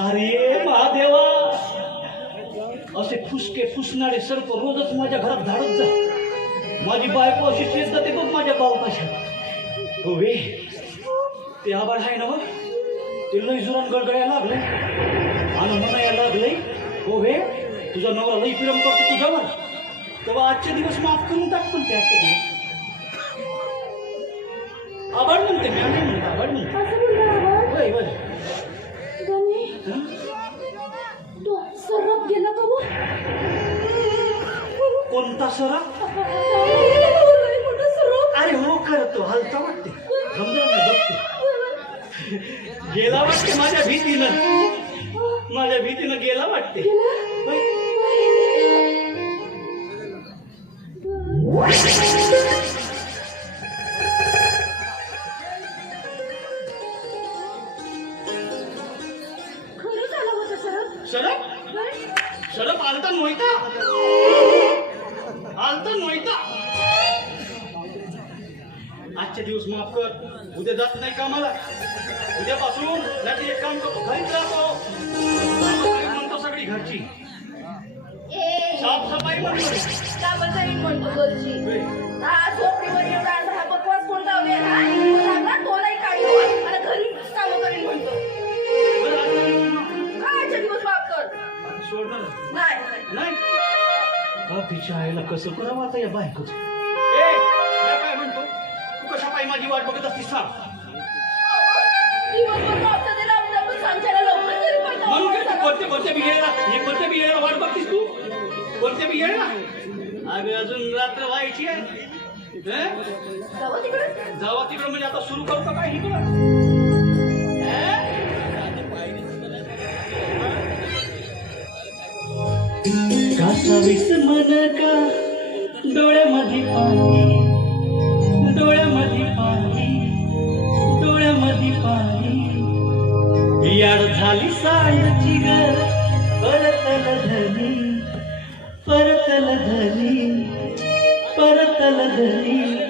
अरे महादेवा. असे फुसके फुसणारे सर्प रोजच माझ्या घरात धाडत जा माझी बायको अशी शेत जाते बघ माझ्या बावकाशा हो ते आबाळ आहे ना मग? ते लई जुरान गडगड्या लागले. आणि म्हणाया लागले हो वे तुझा नवरा लई फिरम करतो तुझ्यावर तेव्हा आजचे दिवस माफ करून टाक पण ते आजच्या दिवस. आबाड म्हणते मी आबाड म्हणते करतो हलता वाटते बघतो. गेला वाटते माझ्या भीतीनं. माझ्या भीतीनं गेला वाटते. सरप? सरप आलता नव्हता आलता नव्हता आजचे दिवस माफ कर. उद्या जात नाही कामाला. उद्यापासून नाही एक काम करतो. घरीच राहतो. कामं म्हणतो सगळी घरची. साफसफाई म्हणतो. घरची. बकवास तोलाही घरी कामं करीन म्हणतो. दिवस माफ. कर? सोडणार? नाही, तिच्या आईला कसं करावं आता या बायकोच? तू माझी वाट बघत असतीस सांग म्हणून काय तू कोणते कोणत्या बिघेला हे कोणत्या बिघेला वाट बघतीस तू? कोणत्या बिघेला अजून रात्र व्हायची आहे. जावा जाऊ तिकडे. म्हणजे आता सुरू करतो काय इकडं? कासावीस मन का डोळ्यामध्ये पाणी? डोळ्यामध्ये पाणी डोळ्यामध्ये पाणी याड झाली सायची ग. परतल धनी परतल धनी परतल धनी.